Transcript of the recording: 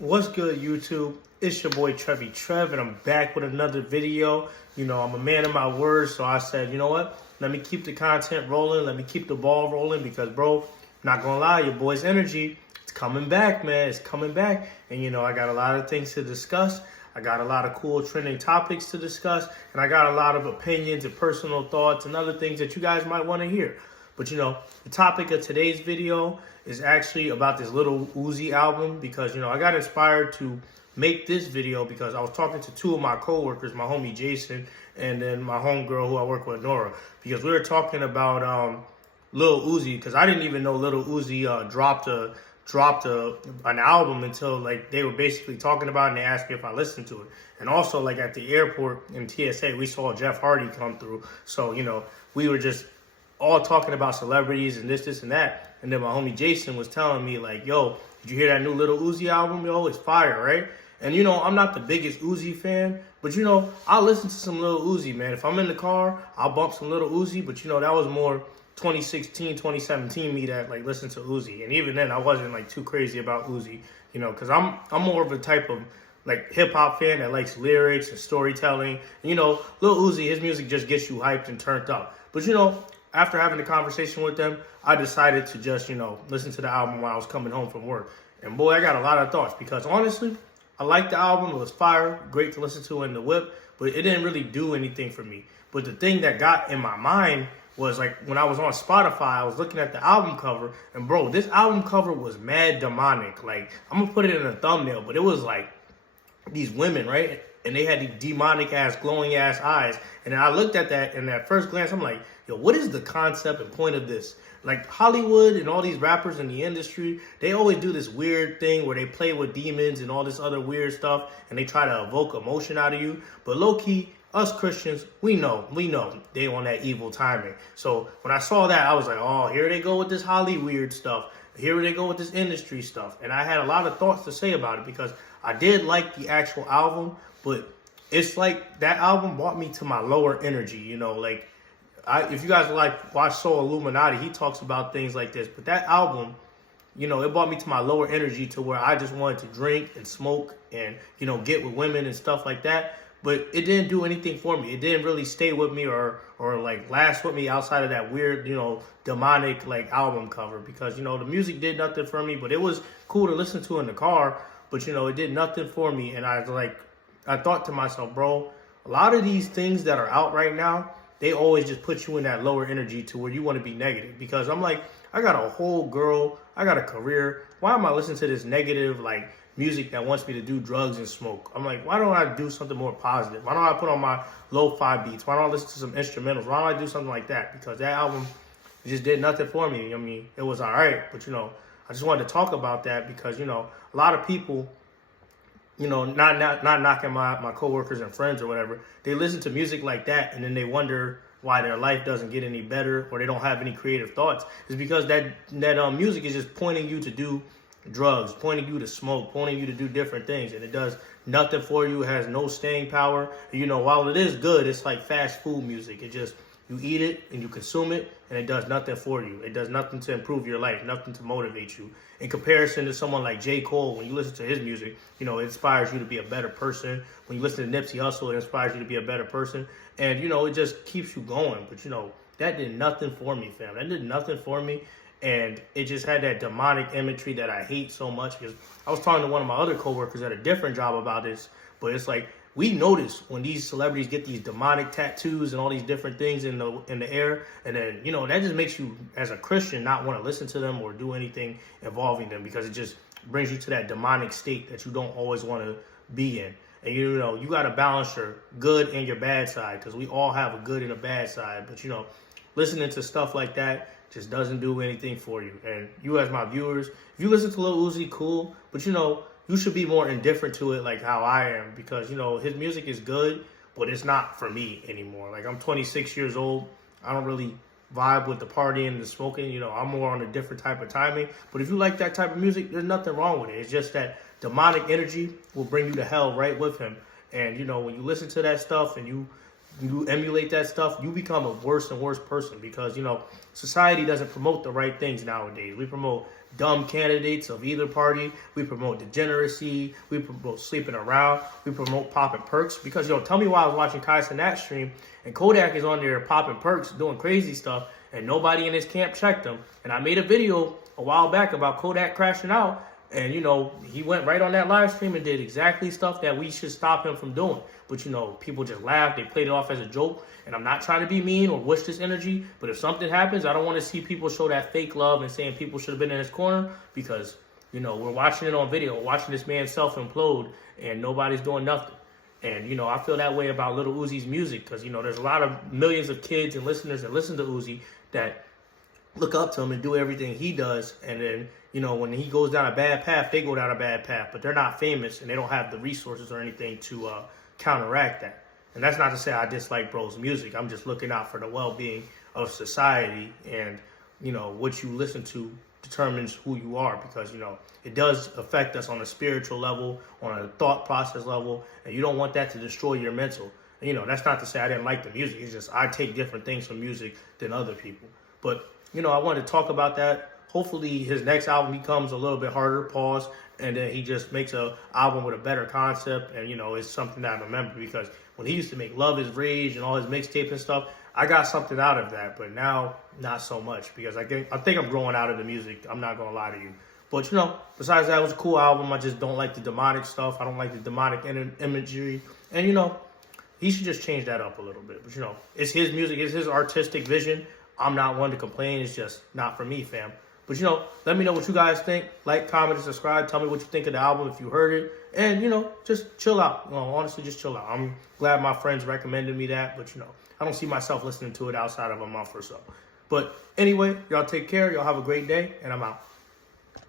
What's good, YouTube? It's your boy Trev, and I'm back with another video. I'm a man of my word, so I said, you know what? Let me keep the content rolling. Let me keep the ball rolling because, bro, not gonna lie, your boy's energy, it's coming back, man. It's coming back, and I got a lot of things to discuss. I got a lot of cool trending topics to discuss, and I got a lot of opinions and personal thoughts and other things that you guys might want to hear. But the topic of today's video is actually about this Little Uzi album because, I got inspired to make this video because I was talking to two of my coworkers, my homie Jason and then my homegirl who I work with, Nora, because we were talking about Lil Uzi because I didn't even know Little Uzi dropped an album until like they were basically talking about it and they asked me if I listened to it. And also like at the airport in TSA, we saw Jeff Hardy come through. So, we were just all talking about celebrities and this and that. And then my homie Jason was telling me like, yo, did you hear that new Little Uzi album? Yo, it's fire, right? And I'm not the biggest Uzi fan, but I'll listen to some Little Uzi, man. If I'm in the car, I'll bump some Little Uzi, but that was more 2016, 2017 me that like listened to Uzi. And even then I wasn't like too crazy about Uzi, because I'm more of a type of like hip hop fan that likes lyrics and storytelling. And, Lil Uzi, his music just gets you hyped and turned up. But after having a conversation with them, I decided to just, listen to the album while I was coming home from work. And boy, I got a lot of thoughts because honestly, I liked the album. It was fire, great to listen to in the whip, but it didn't really do anything for me. But the thing that got in my mind was like when I was on Spotify, I was looking at the album cover, and bro, this album cover was mad demonic. Like, I'm gonna put it in a thumbnail, but it was like these women, right? And they had these demonic ass, glowing ass eyes. And then I looked at that, and at first glance, I'm like, yo, what is the concept and point of this? Like Hollywood and all these rappers in the industry, they always do this weird thing where they play with demons and all this other weird stuff, and they try to evoke emotion out of you. But low key, us Christians, we know they on that evil timing. So when I saw that, I was like, oh, here they go with this Holly weird stuff. Here they go with this industry stuff. And I had a lot of thoughts to say about it because I did like the actual album, but it's like that album brought me to my lower energy, like if you guys watch Soul Illuminati, he talks about things like this, but that album, it brought me to my lower energy to where I just wanted to drink and smoke and, get with women and stuff like that. But it didn't do anything for me. It didn't really stay with me or like last with me outside of that weird, demonic like album cover because, the music did nothing for me, but it was cool to listen to in the car. But, it did nothing for me. And I thought to myself, bro, a lot of these things that are out right now, they always just put you in that lower energy to where you want to be negative. Because I'm like, I got a whole girl, I got a career. Why am I listening to this negative, like, music that wants me to do drugs and smoke? I'm like, why don't I do something more positive? Why don't I put on my lo-fi beats? Why don't I listen to some instrumentals? Why don't I do something like that? Because that album just did nothing for me. I mean, it was all right, but, I just wanted to talk about that because, a lot of people, not knocking my coworkers and friends or whatever, they listen to music like that and then they wonder why their life doesn't get any better or they don't have any creative thoughts. It's because that music is just pointing you to do drugs, pointing you to smoke, pointing you to do different things, and it does nothing for you. It has no staying power. While it is good, it's like fast food music. It just, you eat it and you consume it and it does nothing for you. It does nothing to improve your life, nothing to motivate you. In comparison to someone like J. Cole, when you listen to his music, it inspires you to be a better person. When you listen to Nipsey Hussle, it inspires you to be a better person. And, it just keeps you going. But, that did nothing for me, fam. That did nothing for me. And it just had that demonic imagery that I hate so much. Because I was talking to one of my other coworkers at a different job about this. But it's like, we notice when these celebrities get these demonic tattoos and all these different things in the air. And then, that just makes you, as a Christian, not want to listen to them or do anything involving them. Because it just brings you to that demonic state that you don't always want to be in. And, you got to balance your good and your bad side. Because we all have a good and a bad side. But, listening to stuff like that just doesn't do anything for you. And you as my viewers, if you listen to Lil Uzi, cool. But, you should be more indifferent to it like how I am. Because, his music is good, but it's not for me anymore. Like, I'm 26 years old. I don't really vibe with the partying and the smoking. I'm more on a different type of timing. But if you like that type of music, there's nothing wrong with it. It's just that demonic energy will bring you to hell right with him. And, when you listen to that stuff and you emulate that stuff, you become a worse and worse person because, society doesn't promote the right things nowadays. We promote dumb candidates of either party. We promote degeneracy. We promote sleeping around. We promote popping perks. Because, tell me why I was watching Kai Cenat stream and Kodak is on there popping perks, doing crazy stuff, and nobody in his camp checked him. And I made a video a while back about Kodak crashing out. And, he went right on that live stream and did exactly stuff that we should stop him from doing. But, people just laughed. They played it off as a joke. And I'm not trying to be mean or wish this energy. But if something happens, I don't want to see people show that fake love and saying people should have been in his corner. Because, we're watching it on video, watching this man self-implode, and nobody's doing nothing. And, I feel that way about Lil Uzi's music. Because, there's a lot of millions of kids and listeners that listen to Uzi that look up to him and do everything he does. And then, when he goes down a bad path, they go down a bad path. But they're not famous and they don't have the resources or anything to counteract that. And that's not to say I dislike bro's music. I'm just looking out for the well-being of society. And, what you listen to determines who you are. Because, it does affect us on a spiritual level, on a thought process level. And you don't want that to destroy your mental. And, that's not to say I didn't like the music. It's just I take different things from music than other people. But, I wanted to talk about that. Hopefully his next album becomes a little bit harder, pause, and then he just makes an album with a better concept. And, it's something that I remember, because when he used to make Love is Rage and all his mixtape and stuff, I got something out of that. But now, not so much, because I think I'm growing out of the music. I'm not going to lie to you. But, besides that, it was a cool album. I just don't like the demonic stuff. I don't like the demonic imagery. And, he should just change that up a little bit. But, it's his music. It's his artistic vision. I'm not one to complain. It's just not for me, fam. But, let me know what you guys think. Like, comment, and subscribe. Tell me what you think of the album if you heard it. And, just chill out. Honestly, just chill out. I'm glad my friends recommended me that. But, I don't see myself listening to it outside of a month or so. But anyway, y'all take care. Y'all have a great day. And I'm out.